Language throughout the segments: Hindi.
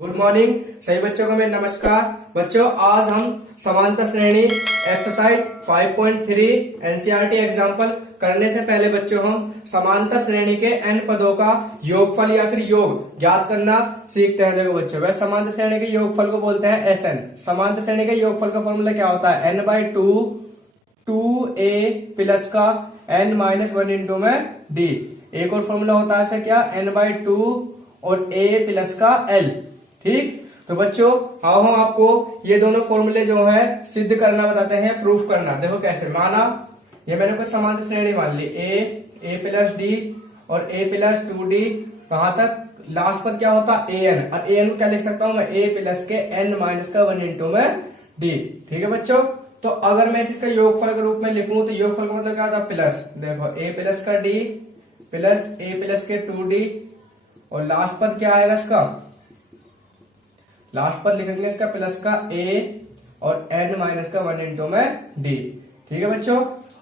गुड मॉर्निंग सभी बच्चों को मेरा नमस्कार। बच्चों आज हम समांतर श्रेणी एक्सरसाइज 5.3 एनसीईआरटी एग्जाम्पल करने से पहले बच्चों हम समांतर श्रेणी के n पदों का योगफल या फिर योग ज्ञात करना सीखते हैं। देखो बच्चों, वह समांतर श्रेणी के योगफल को बोलते हैं SN। समांतर श्रेणी के योगफल का फॉर्मूला क्या होता है? n/2 2a प्लस का n माइनस 1 इंटू में d। एक और फॉर्मूला होता है ऐसे क्या, n/2 और a प्लस का l। ठीक, तो बच्चों हम आपको ये दोनों फॉर्मूले जो है सिद्ध करना बताते हैं, प्रूफ करना। देखो कैसे, माना ये मैंने कोई समांतर श्रेणी मान ली a प्लस d और a प्लस 2d, वहां तक लास्ट पर क्या होता है an, और an को क्या लिख सकता हूं मैं, a प्लस के n माइनस का 1 इंटू में d। ठीक है बच्चों, तो अगर मैं इसका योगफल के रूप में लिखूं तो योगफल का मतलब क्या होता है, प्लस। देखो a प्लस का d प्लस a प्लस के 2d और लास्ट पर क्या आएगा इसका, लास्ट पर लिखेंगे इसका प्लस का a और n माइनस का 1 इंटू में d। ठीक है बच्चों,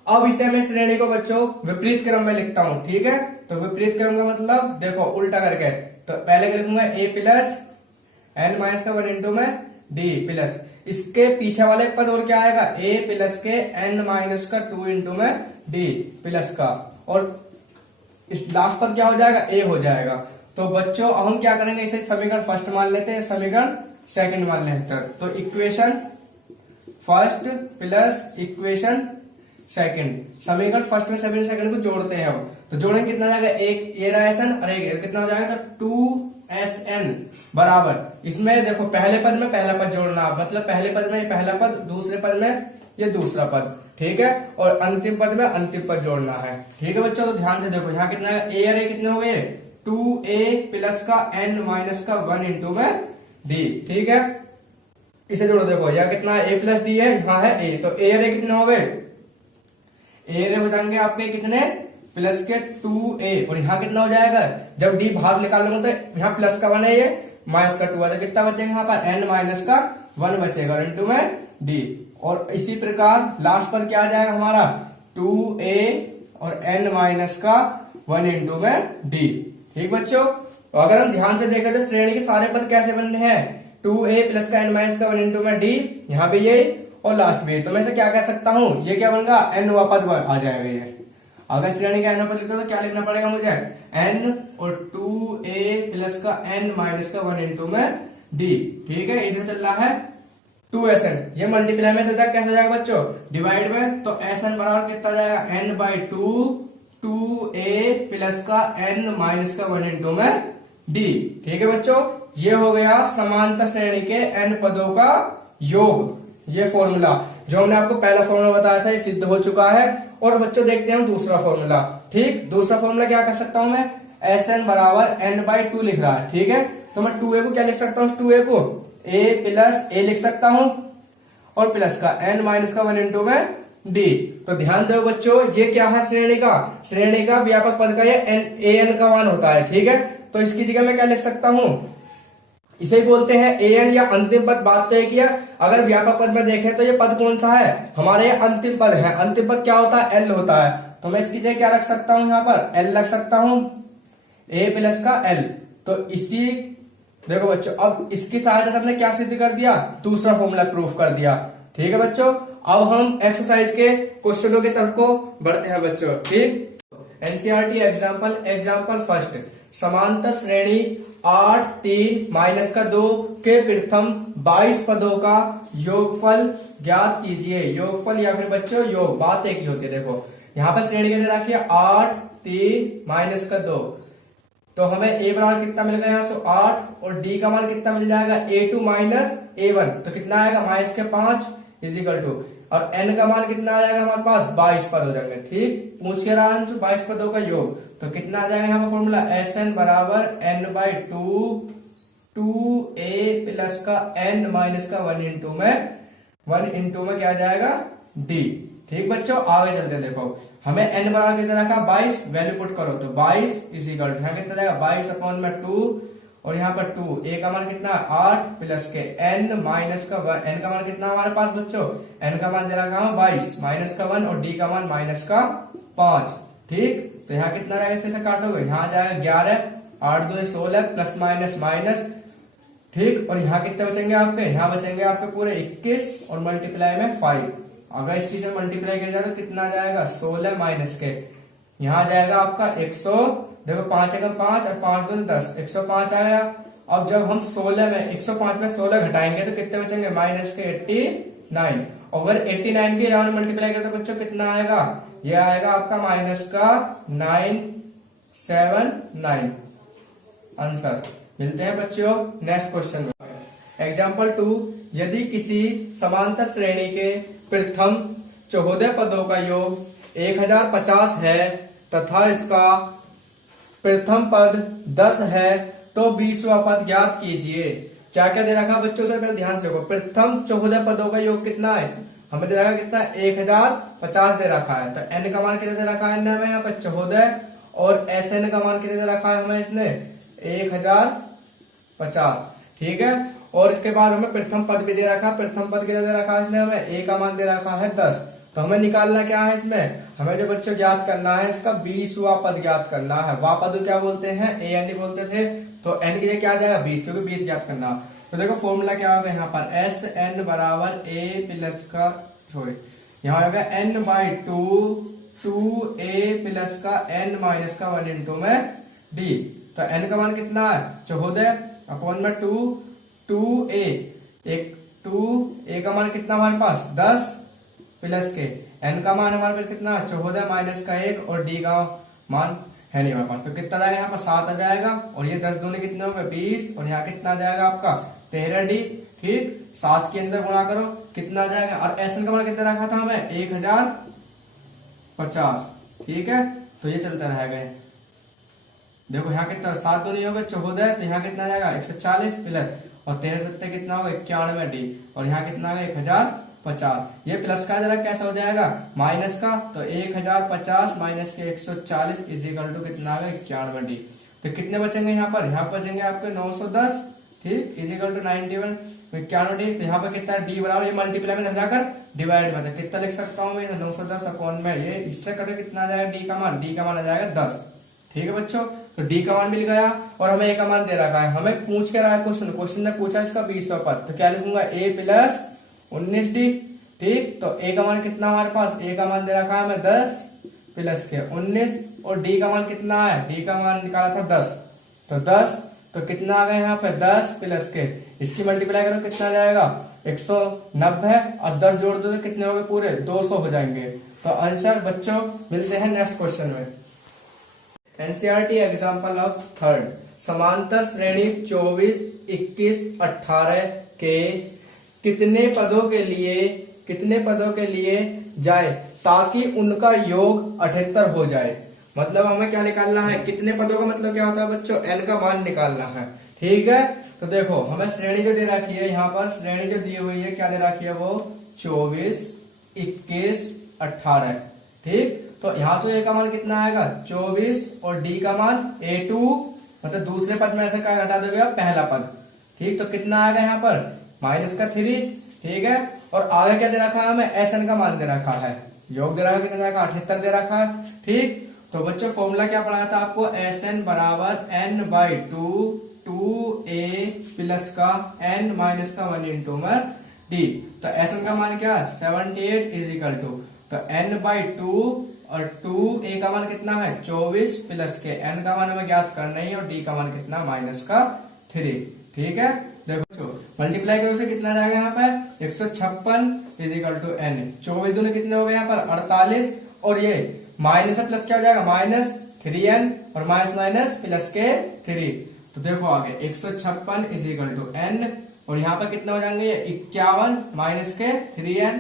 अब इसे मैं श्रेणी को बच्चों विपरीत क्रम में लिखता हूं। ठीक है, तो विपरीत क्रम का मतलब देखो उल्टा करके, तो पहले क्या लिखूंगा, a प्लस n माइनस का 1 इंटू में d प्लस इसके पीछे वाले पद और क्या आएगा, a प्लस के n माइनस का 2 इंटू में d प्लस का, और इस लास्ट पद क्या हो जाएगा, a हो जाएगा। तो बच्चों अब हम क्या करेंगे, इसे समीकरण फर्स्ट मान लेते हैं, समीकरण सेकंड मान लेते हैं। तो equation first plus equation second, समीकरण फर्स्ट में सेकंड को जोड़ते हैं। अब तो जोड़ेंगे कितना जाएगा, एक ये रहा SN और एक कितना हो जाएगा, तो 2SN बराबर, इसमें देखो पहले पद में पहला पद जोड़ना, मतलब पहले पद में पहला पद, दूसरे पद में ये दूसरा पद। ठीक है, और अंतिम पद में अंतिम पद जोड़ना है। ठीक है बच्चों, तो ध्यान से देखो यहाँ कितना है, a और a कितने हो गए, 2a प्लस का n माइनस का 1 इंटू में d। ठीक है, इसे जोड़ो, देखो यहाँ कितना है, a प्लस d है, यहाँ है a, तो a और a कितने हो गए, a और a हो जाएंगे आपके कितने, प्लस के 2a, और यहाँ कितना हो जाएगा, जब d बाहर निकाल लूंगा तो यहाँ प्लस का 1 है, ये माइनस का 2 है, तो कितना बचेगा यहाँ पर, n माइनस का 1 बचेगा इंटू में d। और इसी प्रकार लास्ट पर क्या आ जाएगा हमारा, 2a और n माइनस का 1 इंटू में d। ठीक बच्चों, तो अगर हम ध्यान से देखें तो श्रेणी के सारे पद कैसे बन रहे हैं, 2a प्लस का n माइनस का 1 इंटू में d, यहाँ भी ये और लास्ट भी। तो मैं इसे क्या कह सकता हूँ, ये क्या बनेगा, nवा पद आ जाएगा ये। अगर श्रेणी का n पद लिखते तो क्या लिखना पड़ेगा मुझे, n और 2a प्लस का n माइनस का 1 इंटू में d। ठीक है, इधर चल रहा है 2SN, ये मल्टीप्लाई में तो कैसे जाएगा बच्चों, डिवाइड में, तो SN बराबर कितना जाएगा, n/2 2a प्लस का n माइनस का 1 इंटू में d। ठीक है बच्चों, ये हो गया समांतर श्रेणी के n पदों का योग। ये फॉर्मूला जो हमने आपको पहला फॉर्मूला बताया था ये सिद्ध हो चुका है। और बच्चों देखते हैं हम दूसरा फॉर्मूला। ठीक, दूसरा फॉर्मूला क्या कर सकता हूं मैं, SN बराबर n/2 लिख रहा है। ठीक है, तो मैं 2a को क्या लिख सकता हूँ, 2a को a प्लस a लिख सकता हूं और प्लस का n माइनस का 1 इंटू में d। तो ध्यान दो बच्चों, ये क्या है, श्रेणी का व्यापक पद का ये an का मान होता है। ठीक है, तो इसकी जगह मैं क्या लिख सकता हूं, इसे बोलते हैं an या अंतिम पद। बात तो एक किया, अगर व्यापक पद में देखें तो ये पद कौन सा है, हमारे ये अंतिम पद है। अंतिम पद क्या होता है, l होता है। तो मैं इसकी जगह क्या रख सकता हूं, यहाँ पर l रख सकता हूं, a प्लस का l। तो इसी देखो बच्चों, अब इसकी सहायता से हमने क्या सिद्ध कर दिया, दूसरा फॉर्मूला प्रूफ कर दिया। ठीक है बच्चों, अब हम एक्सरसाइज के क्वेश्चनों की तरफ को बढ़ते हैं बच्चों। ठीक, एनसीईआरटी एग्जाम्पल फर्स्ट, समांतर श्रेणी 8 3 माइनस का 2 के प्रथम 22 पदों का योगफल ज्ञात कीजिए। योगफल या फिर बच्चों योग, बात एक ही होती है। देखो यहाँ पर श्रेणी के अंदर रखिए 8 3 माइनस का 2, तो हमें a बराबर कितना मिल गया यहाँ से 8, और d का मान कितना मिल जाएगा, a2 माइनस a1, तो कितना आएगा, माइनस के 5 इजिकल टू, और n का मान कितना आ जाएगा हमारे पास, 22 पद हो जाएंगे। ठीक, पूछ के रहा है 22 पदों का योग, तो कितना आ जाएगा यहाँ पर फॉर्मूला, SN बराबर n/2 2a प्लस का n माइनस का 1 इंटू में क्या आ जाएगा, d। ठीक बच्चों, आगे चलते देखो, हमें n बराबर कितना रखा, 22, वैल्यू पुट करो तो 22 इजिकल टू, यहाँ कितना जाएगा 22 अपॉन में 2, और यहाँ पर 2, a का मान कितना 8 प्लस के n माइनस का 1, n का मान कितना हमारे पास बच्चों, n का मान दे रखा हूं 22 माइनस का 1, और d का मान माइनस का 5। ठीक, तो यहाँ कितना जाएगा, इससे काटोगे, यहाँ जाएगा 11, 8 2 16 प्लस माइनस माइनस ठीक। और यहाँ कितने बचेंगे आपके, यहाँ बचेंगे आपके पूरे 21 और मल्टीप्लाई में 5। अगर इसकी से मल्टीप्लाई किया जाए तो कितना आ जाएगा 16 माइनस के, यहाँ आ जाएगा आपका 100। देखो 5 एकम 5 और 5 दूनी 10, 105 आया। अब जब हम 16 में 105 में 16 घटाएंगे तो कितने बचेंगे माइनस के 89। अगर 89 के यहाँ मल्टीप्लाई करें तो बच्चों कितना आएगा, ये आएगा आपका माइनस का 979 आंसर। मिलते हैं बच्चों नेक्स्ट क्वेश्चन में। एग्जाम्पल 2, यदि किसी समांतर श्रेणी के प्रथम 14 पदों का योग 1050 है तथा इसका प्रथम पद 10 है तो 20वां पद ज्ञात कीजिए। क्या क्या दे रखा बच्चों से पहले ध्यान से देखो। प्रथम 14 पदों का योग कितना है, हमें दे रखा कितना 1050 दे रखा है। तो n का मान कितना दे रखा है, हमें यहाँ पर 14 और Sn का मान कितना दे रखा है हमें इसने 1050। ठीक है। और इसके बाद हमें प्रथम पद भी दे रखा है। प्रथम पद कितना दे रखा है इसने हमें, a का मान दे रखा है 10। तो हमें निकालना क्या है इसमें, हमें जो बच्चों ज्ञात करना है इसका 20वां पद ज्ञात करना है। वा पद क्या बोलते हैं, an बोलते थे। तो n के लिए क्या आ जाएगा 20, क्योंकि 20 ज्ञात करना। तो देखो फॉर्मूला क्या होगा यहाँ पर, Sn बराबर a प्लस का यहाँ होगा n/2 2a प्लस का n माइनस का 1 इंटू में d। तो n का मान कितना है 14 अपॉन में 2a, एक 2a का मान कितना हमारे पास 10 प्लस के n का मान हमारे पास कितना 14 माइनस का 1 और d का मान है नहीं हमारे पास। तो कितना जाएगा यहाँ पर 7 आ जाएगा और ये 10 दूनी कितने होंगे 20 और यहाँ कितना आ जाएगा आपका 13d। ठीक, 7 के अंदर गुणा करो कितना आ जाएगा। और Sn का मान कितना रखा था हमें 1050। ठीक है, तो ये चलता रहेगा। देखो यहाँ कितना 7 दूनी होगा 14, तो यहाँ कितना आ जाएगा 140 प्लस और 13 सत्ते कितना होगा 91d और यहाँ कितना होगा 1050। ये प्लस का जरा कैसा हो जाएगा माइनस का, तो 1050 माइनस के 140 इज इक्वल टू कितना होगा 91d। तो कितने बचेंगे यहाँ पर, यहाँ बचेंगे आपके 910। ठीक, इज इक्वल टू 91 91d। तो यहाँ पर कितना d बराबर, ये मल्टीप्लाई में जाकर डिवाइड में, तो कितना लिख सकता हूँ मैं 910 अपॉन में ये इससे कटे कितना आ जाएगा d का मान, d का मान आ जाएगा 10। ठीक है बच्चों, तो d का मान मिल गया और हमें a का मान दे रखा है। हमें पूछ के रहा है क्वेश्चन ने पूछा इसका 20वां पद, तो क्या लिखूंगा a प्लस 19d। ठीक, तो a का मान कितना हमारे पास, a का मान दे रखा है हमें 10 प्लस के 19 और d का मान कितना है, d का मान निकाला था 10। तो 10 तो कितना आ गया यहाँ पे 10 प्लस के, इसकी मल्टीप्लाई करो कितना आ जाएगा 190 और 10 जोड़ दो तो कितने हो गए पूरे 200 हो जाएंगे। तो आंसर बच्चों मिलते हैं नेक्स्ट क्वेश्चन में। एनसीईआरटी एग्जाम्पल ऑफ थर्ड, समांतर श्रेणी 24 21 18 के कितने पदों के लिए जाए ताकि उनका योग 78 हो जाए। मतलब हमें क्या निकालना है, कितने पदों का मतलब क्या होता है बच्चों, n का मान निकालना है। ठीक है, तो देखो हमें श्रेणी जो दे रखी है, यहाँ पर श्रेणी जो दी हुई है क्या दे रखी है वो 24 21 18। ठीक, तो यहाँ से a का मान कितना आएगा 24 और d का मान a2, मतलब दूसरे पद में ऐसे क्या हटा दोगे आप पहला पद। ठीक, तो कितना आएगा यहाँ पर माइनस का 3। ठीक है, और आगे क्या दे रखा है हमें Sn का मान दे रखा है, योग दे रखा है कितना दे रखा 78 दे रखा है। ठीक, तो बच्चों फॉर्मूला क्या पढ़ाया था आपको, Sn बराबर n/2 2a प्लस का n माइनस का 1 इंटू में d। तो Sn का मान क्या 78 इज इक्वल टू, तो n/2 और 2a का मान कितना है 24 प्लस के n का मान हमें ज्ञात करना ही और d का मान कितना माइनस का 3। ठीक है, देखो मल्टीप्लाई करो से कितना जाएगा यहाँ पर 156 इज इक्वल टू n। 24 दोनों कितने हो गए यहाँ पर 48 और ये माइनस प्लस क्या हो जाएगा माइनस 3n और माइनस प्लस के 3। तो देखो आगे 156 इज इक्वल टू n और यहाँ पर कितना हो जाएंगे 51 माइनस के 3n।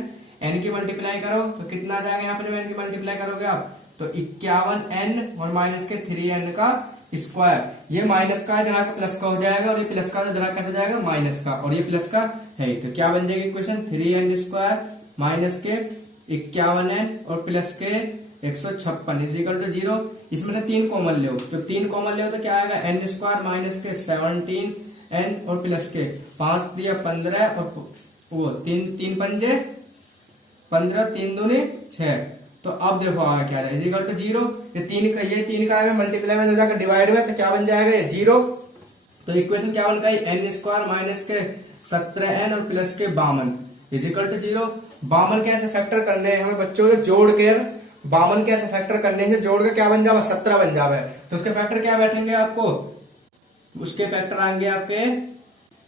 n की मल्टीप्लाई करो तो कितना आ जाएगा यहाँ पर, जब n की मल्टीप्लाई करोगे आप तो 51n और माइनस के 3n का स्क्वायर। ये माइनस का इधर आके प्लस का हो जाएगा और ये प्लस का इधर आके हो जाएगा माइनस का और ये प्लस का है। तो क्या बन जाएगी इक्वेशन 3n स्क्वायर माइनस के 51n और प्लस के 156 इज इक्वल टू 0। इसमें से 3 कॉमन ले, तो 3 कॉमन ले तो क्या आएगा n स्क्वायर माइनस के 17n और प्लस के 5 दिया 15 और वो 3 पंजे 15 3 दूनी 6। तो अब देखो आगे क्या है इज इक्वल टू 0। ये 3 का आएगा मल्टीप्लाई में जाकर डिवाइड में, तो क्या बन जाएगा ये 0। तो इक्वेशन क्या बन गई, एन स्क्वायर माइनस के 17n और प्लस के 52 इजिकल टू 0। 52 कैसे फैक्टर करने हैं हमें बच्चों के, जोड़ के 52 कैसे फैक्टर करने हैं, जोड़ के क्या बन जावे 17 बन जावे। तो उसके फैक्टर क्या बैठेंगे आपको, उसके फैक्टर आएंगे आपके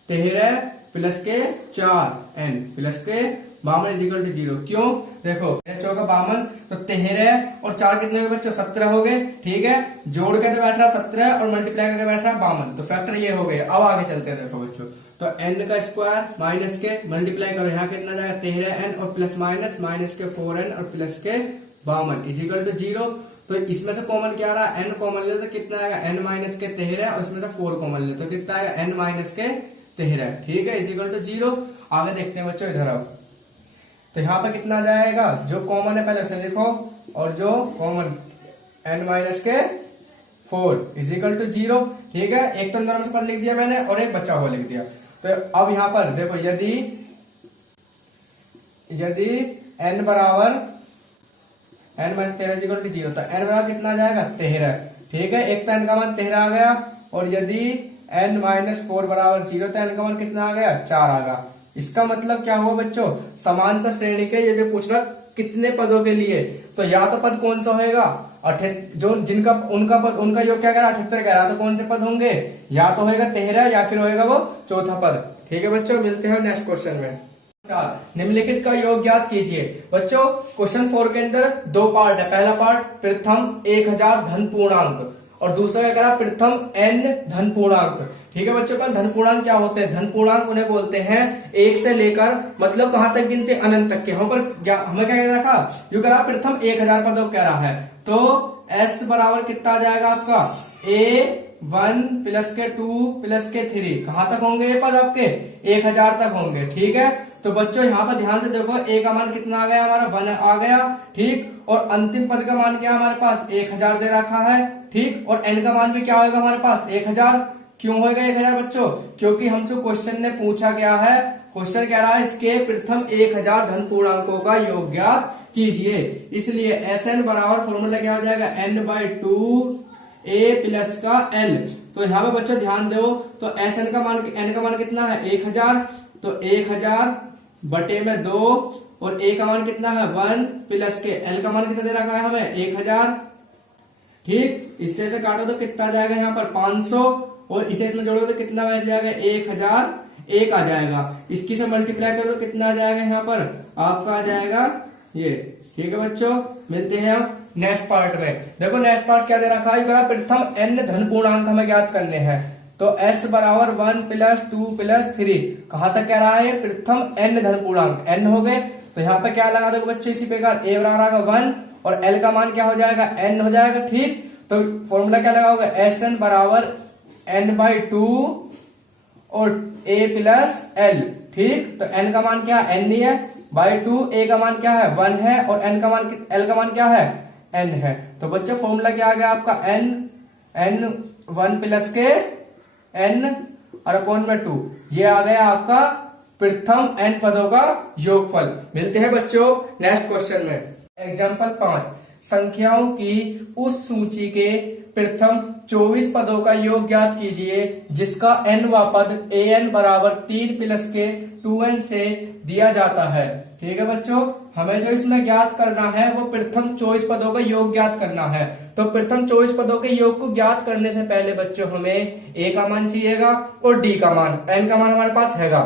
13 प्लस के 4n प्लस के 52 इजिकल टू 0। क्यों, देखो चौका 52 तो 13 और 4 कितने हो गए बच्चों 17 हो गए, ठीक है। जोड़ के तो बैठ रहा 17 और मल्टीप्लाई करके बैठ रहा 52, तो फैक्टर ये हो गए। अब आगे चलते हैं, देखो बच्चों तो n का स्क्वायर माइनस के मल्टीप्लाई करो, यहाँ कितना जाएगा 13n और प्लस माइनस माइनस के 4n और प्लस के 52 इजिकल टू 0। तो इसमें से कॉमन क्या रहा, n कॉमन ले तो कितना आएगा n माइनस के 13 और इसमें से 4 कॉमन ले तो कितना आएगा n माइनस के 13, ठीक है, इजिकल टू 0। आगे देखते हैं बच्चों, इधर आओ। तो यहाँ पे कितना जाएगा, जो कॉमन है पहले से लिखो, और जो कॉमन n माइनस के 4 इजिकल टू 0, ठीक है। एक तो अंदर से पद लिख दिया मैंने और एक बचा हुआ लिख दिया। तो अब यहां पर देखो, यदि n बराबर n माइनस 13 इजिकल टू 0, तो n बराबर कितना आ जाएगा 13, ठीक है। एक तो n का मान 13 आ गया, और यदि n माइनस 4 बराबर 0 तो n का मान कितना आ गया 4 आ गया। इसका मतलब क्या हुआ बच्चों, समांतर श्रेणी के ये जो पूछना कितने पदों के लिए, तो या तो पद कौन सा होगा जो जिनका उनका योग क्या कह रहा 78 कह रहा, तो कौन से पद होंगे, या तो होगा 13 या फिर होगा वो चौथा पद, ठीक है बच्चों। मिलते हैं नेक्स्ट क्वेश्चन में। निम्नलिखित का योग ज्ञात कीजिए। बच्चों क्वेश्चन 4 के अंदर 2 पार्ट है। पहला पार्ट प्रथम 1000 धन पूर्णांक और दूसरा क्या करा प्रथम n धन पूर्णांक, ठीक है बच्चों। पर धन पूर्णांक क्या होते हैं, धन पूर्णांक उन्हें बोलते हैं 1 से लेकर मतलब कहां तक गिनते, अनंत तक के। हमें क्या कह रखा, यू कह रहा प्रथम 1000 पदों कह रहा है, तो s बराबर कितना आ जाएगा आपका a1 प्लस के 2 प्लस के 3, कहां तक होंगे ये पद आपके 1000 तक होंगे, ठीक है। तो बच्चों यहाँ पर ध्यान से देखो, a का मान कितना आ गया हमारा 1 आ गया, ठीक। और अंतिम पद का मान क्या हमारे पास 1000 दे रखा है, ठीक। और n का मान भी क्या होगा हमारे पास 1000। क्यों होगा 1000 बच्चों, क्योंकि हमसे क्वेश्चन ने पूछा क्या है, क्वेश्चन कह रहा है इसके प्रथम 1000 धन पूर्णांकों का योग ज्ञात कीजिए। इसलिए Sn बराबर फॉर्मूला क्या हो जाएगा n/2 a प्लस का l। तो यहाँ पे बच्चों ध्यान दो, तो Sn का मान n का मान कितना है 1000, तो 1000 बटे में 2 और a का मान कितना है 1 प्लस के l का मान कितना दे रखा है हमें 1000, ठीक। इससे से काटो तो कितना जाएगा यहाँ पर 500 और इसे इसमें जोड़ो तो कितना बच जाएगा 1001 आ जाएगा। इसकी से मल्टीप्लाई करो तो कितना आ जाएगा यहाँ पर आपका आ जाएगा ये, ठीक है बच्चों। मिलते हैं अब नेक्स्ट पार्ट में। देखो नेक्स्ट पार्ट क्या दे रखा है, प्रथम n धन पूर्णांक हमें ज्ञात करने हैं। तो s बराबर 1 प्लस 2 प्लस 3, कहां तक कह रहा है प्रथम n धन पूर्णांक n हो गए। तो यहाँ पे क्या लगा दो बच्चों, इसी प्रकार a बराबर आएगा 1 और l का मान क्या हो जाएगा n हो जाएगा, ठीक। तो फॉर्मूला क्या लगा होगा Sn बराबर n/2 और a प्लस l, ठीक। तो n का मान क्या n ही है /2, a का मान क्या है 1 है और l का मान क्या है n है। तो बच्चों फॉर्मूला क्या आ गया आपका n 1 प्लस के n और अपॉन में 2, ये आ गया आपका प्रथम n पदों का योगफल। मिलते हैं बच्चों नेक्स्ट क्वेश्चन में। एग्जाम्पल 5, संख्याओं की उस सूची के प्रथम 24 पदों का योग ज्ञात कीजिए जिसका nवा पद an बराबर 3 प्लस के 2n से दिया जाता है, ठीक है बच्चों। हमें जो इसमें ज्ञात करना है वो प्रथम 24 पदों का योग ज्ञात करना है। तो प्रथम 24 पदों के योग को ज्ञात करने से पहले बच्चों हमें a का मान चाहिएगा और d का मान, n का मान हमारे पास हैगा।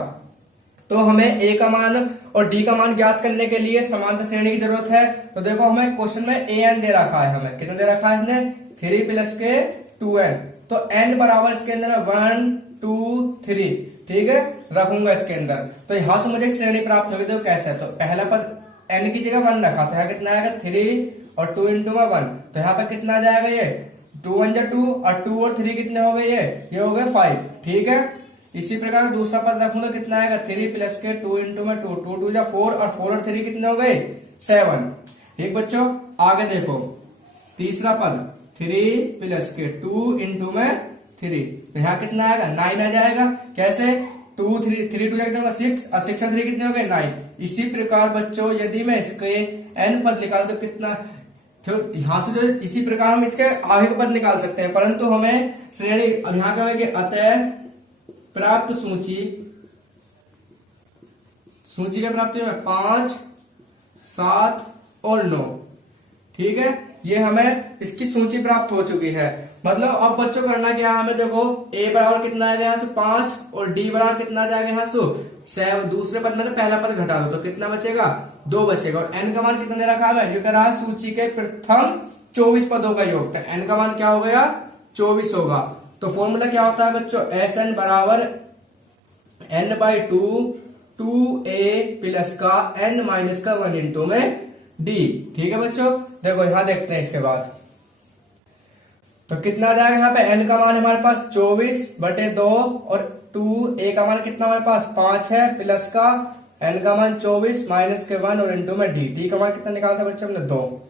तो हमें a का मान और d का मान ज्ञात करने के लिए समांतर श्रेणी की जरूरत है। तो देखो हमें क्वेश्चन में an दे रखा है, हमें कितना दे रखा है इसने 3 प्लस के 2n। तो n बराबर इसके अंदर 1 2 3, ठीक है, रखूंगा इसके अंदर। तो यहां से मुझे श्रेणी प्राप्त होगी। तो कैसे, तो पहला पद n की जगह 1 रखा, तो यहाँ कितना आएगा 3 और 2 इंटू में 1, तो यहाँ पे कितना आ जाएगा ये 2 1 जा 2 और 2 और 3 कितने हो गए ये हो गए 5, ठीक है। इसी प्रकार दूसरा पद रखूंगा कितना आएगा 3 प्लस के 2 इंटू में 2, 2 2 जा 4 और 4 और 3 कितने हो गए 7, ठीक बच्चों। आगे देखो तीसरा पद 3 प्लस के 2 इंटू में 3, तो यहाँ कितना आएगा 9 आ जाएगा। कैसे 2 3 3 2 कितने होगा 6 और 6 और 3 कितने हो गए 9। इसी प्रकार बच्चों यदि मैं इसके n पद निकाल तो कितना, तो यहाँ से जो इसी प्रकार हम इसके आगे के पद निकाल सकते हैं, परंतु हमें श्रेणी यहाँ क्या होगी अतः प्राप्त सूची क्या प्राप्त हुई? 5, 7 और 9। ठीक है, ये हमें इसकी सूची प्राप्त हो चुकी है। मतलब अब बच्चों करना क्या है हमें, देखो a बराबर कितना आ गया यहाँ से 5 और d बराबर कितना आ जाएगा यहाँ से 7। दूसरे पद में से पहला पद घटा दो तो कितना बचेगा? 2 बचेगा। और n का मान कितना दे रखा है? ये कह रहा है सूची के प्रथम 24 पदों का योग। तो n का मान क्या हो गया? 24 होगा। तो फॉर्मूला क्या होता है बच्चों? Sn बराबर n/2 2a प्लस का n माइनस का 1 इंटू में d। ठीक है बच्चों, देखो यहां देखते हैं इसके बाद तो कितना आ जाएगा। यहाँ पे n का मान हमारे पास 24/2 और 2a का मान कितना हमारे पास 5 है, प्लस का n का मान 24 माइनस के 1 और इंटू में d का मान कितना निकाला था बच्चों हमने? 2।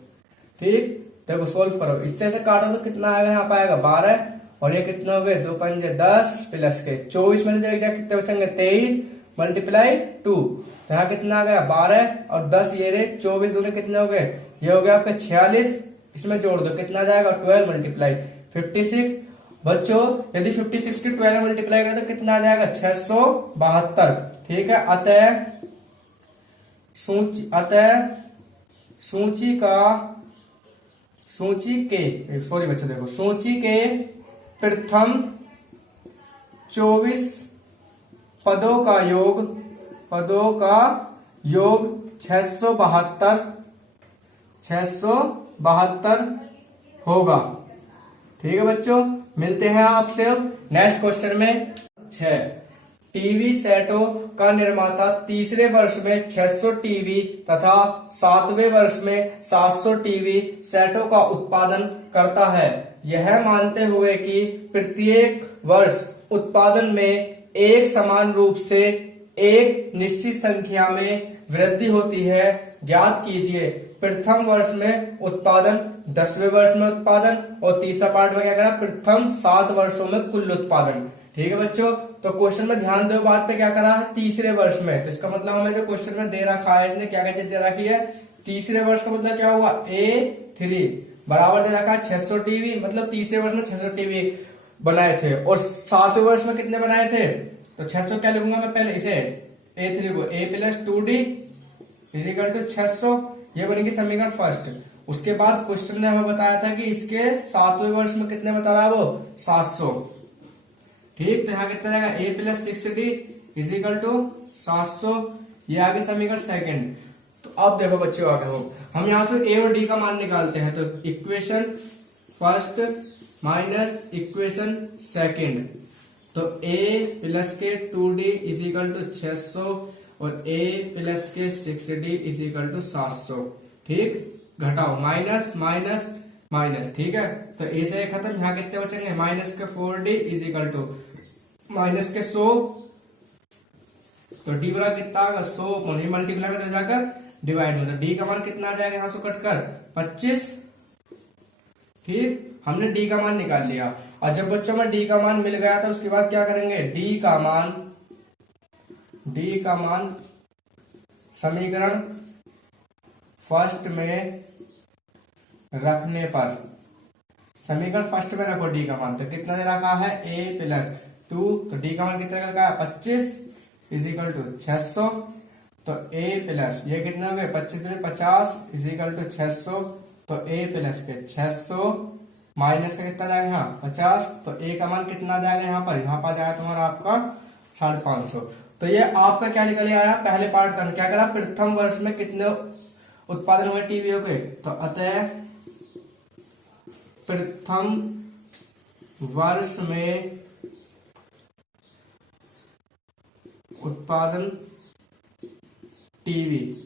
ठीक, देखो सोल्व करो, इससे से काटो तो कितना आएगा? यहाँ पे आएगा 12 और ये कितने हो गए? 2 पंजे 10 प्लस के 24 में से कितने बचेंगे? 23 मल्टीप्लाई 2। तो यहाँ कितना आ गया? 12 और 10 ये रहे 24 दूनी कितने हो गए? ये हो गया आपके 46। इसमें जोड़ दो कितना जाएगा? 12 मल्टीप्लाई 56। बच्चों यदि 56 की 12 मल्टीप्लाई करें तो कितना आ जाएगा? 672। ठीक है, अतः सूची के प्रथम 24 पदों का योग 672 होगा। ठीक है बच्चों, मिलते हैं आपसे नेक्स्ट क्वेश्चन में। 6 टीवी सेटों का निर्माता तीसरे वर्ष में 600 टीवी तथा 7वें वर्ष में 700 टीवी सेटों का उत्पादन करता है, यह मानते हुए कि प्रत्येक वर्ष उत्पादन में एक समान रूप से एक निश्चित संख्या में वृद्धि होती है, ज्ञात कीजिए प्रथम वर्ष में उत्पादन, 10वें वर्ष में उत्पादन और तीसरा पार्ट में क्या करा? प्रथम 7 वर्षों में कुल उत्पादन। ठीक है बच्चों, तो क्वेश्चन में ध्यान दो बात पे, क्या करा है? तीसरे वर्ष में। तो इसका मतलब हमें जो क्वेश्चन में दे रखा है, इसने क्या क्या चीज दे रखी है? तीसरे वर्ष का मतलब क्या हुआ? A3 बराबर दे रखा है 600 टीवी, मतलब तीसरे वर्ष में 600 टीवी बनाए थे। और 7वें वर्ष में कितने बनाए थे? तो 600 क्या लिखूंगा मैं पहले? इसे A3 को a plus 2d is equal to 600, ये बनेगी समीकरण फर्स्ट। उसके बाद क्वेश्चन ने हमें बताया था कि इसके 7वें वर्ष में कितने बता रहा है वो? 700। ठीक, तो यहाँ कितना जाएगा? a plus 6d is equal to 700, ये आगे समीकरण सेकंड। तो अब देखो बच्चों आगे हम यहाँ से a और d का मान निकालते हैं। तो equation first minus equation second, तो a प्लस के 2d इजिकल टू 600 और a प्लस के 6d इजिकल टू 700। ठीक, घटाओ माइनस माइनस माइनस। ठीक है, तो a से खत्म, यहाँ कितने बचेंगे? माइनस के 4d इजिकल टू माइनस के 100, तो d बड़ा कितना आएगा? 100 मल्टीप्लाई में जाकर डिवाइड में, तो d का मान कितना आ जाएगा यहाँ से कटकर? 25। ठीक, हमने d का मान निकाल लिया। और जब बच्चों में d का मान मिल गया तो उसके बाद क्या करेंगे? d का मान समीकरण फर्स्ट में रखने पर, समीकरण फर्स्ट में रखो d का मान। तो कितना दे रखा है? a प्लस 2, तो d का मान कितना रखा है? 25 इजिकल टू 600, तो a प्लस ये कितना हो गए? 25 में 50 इजिकल टू 600, तो a प्लस के 600 माइनस का कितना जाएगा? यहाँ 50, तो a का मान कितना जाएगा यहाँ पर? यहाँ पर जाएगा तुम्हारा आपका 550। तो ये आपका क्या निकल आया? पहले पार्ट का क्या करा? प्रथम वर्ष में कितने उत्पादन हुए टीवीओ के? तो अतः प्रथम वर्ष में उत्पादन टीवी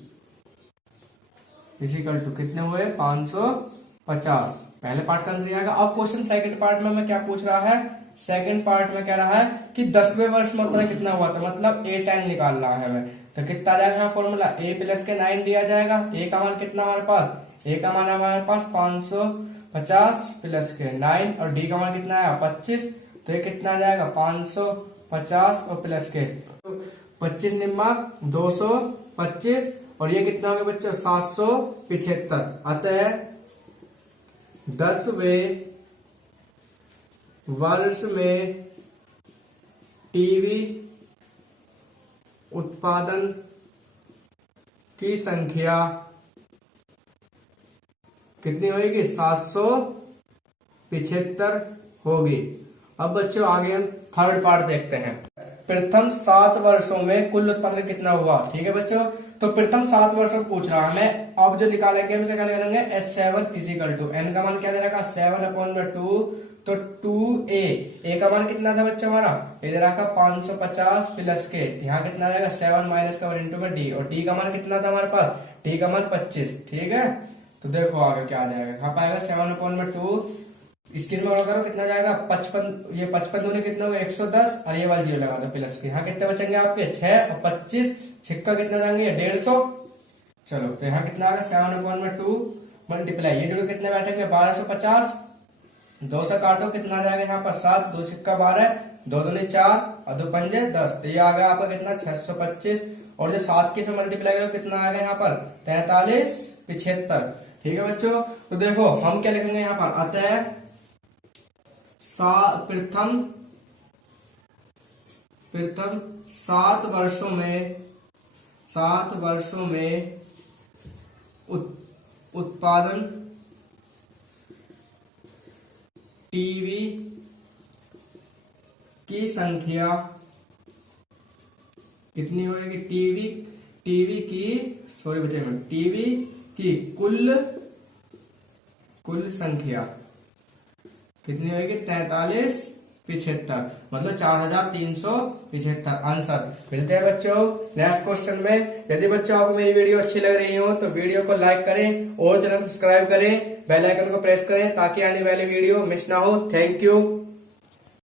इजिकल टू कितने हुए? 550। पहले पार्ट का आंसर आएगा। अब क्वेश्चन सेकंड पार्ट में मैं क्या पूछ रहा है? सेकंड पार्ट में कह रहा है कि 10वें वर्ष में उत्पादन कितना हुआ था, मतलब A10 निकाल रहा है हमें। तो कितना आ जाएगा फॉर्मूला? a प्लस के 9 दिया जाएगा। a का मान कितना हमारे पास? a का मान हमारे पास 550 प्लस के 9 और d का मान कितना है? 25। तो ये कितना आ जाएगा? 550 और प्लस के 25 निम्मा 225 और ये कितना हो गया बच्चों? 775। अतः 10वें वर्ष में टीवी उत्पादन की संख्या कितनी होगी? 775 होगी। अब बच्चों आगे हम थर्ड पार्ट देखते हैं। प्रथम 7 वर्षों में कुल उत्पादन कितना हुआ? ठीक है बच्चों, तो प्रथम 7 वर्षों में पूछ रहा है। अब जो निकालेंगे हम इसे क्या निकालेंगे? S7 इजिकल टू एन का मान क्या दे रखा? 7/2, तो 2a का मान कितना था बच्चों हमारा? ये दे रखा 550 प्लस के, यहाँ कितना जाएगा? 7 माइनस का 1 इंटू में डी, और डी का मान कितना था हमारे पास? डी का मान 25। ठीक है, तो देखो आगे क्या आ जाएगा। यहाँ पाएगा 7/2, इसकी में करो कितना जाएगा? 55, ये 55 दूनी कितना होगा? 110, और ये वाला 0 लगा दो प्लस के। यहाँ कितने बचेंगे आपके? 6 और 25, छिक्का कितना जाएंगे? 150। चलो तो यहाँ कितना आएगा? 7/2 मल्टीप्लाई, ये जोड़ो कितने बैठेंगे? 1250, 2 से काटो कितना जाएगा यहाँ पर? 7, 2 छिक्का 12, 2 दूनी 4 और 2 पंजे 10, तो ये आ गया आपका कितना? 625। और जो 7 के से मल्टीप्लाई करो कितना आ गया यहाँ पर? 43 75। ठीक है बच्चों, तो देखो हम क्या लिखेंगे यहाँ पर? अतः प्रथम 7 वर्षों में उत्पादन टीवी की संख्या कितनी होगी? टीवी की कुल संख्या कितनी होगी? 43 75, मतलब 4375 आंसर। मिलते हैं बच्चों नेक्स्ट क्वेश्चन में। यदि बच्चों आपको मेरी वीडियो अच्छी लग रही हो तो वीडियो को लाइक करें और चैनल सब्सक्राइब करें, बेल आइकन को प्रेस करें ताकि आने वाली वीडियो मिस ना हो। Thank you.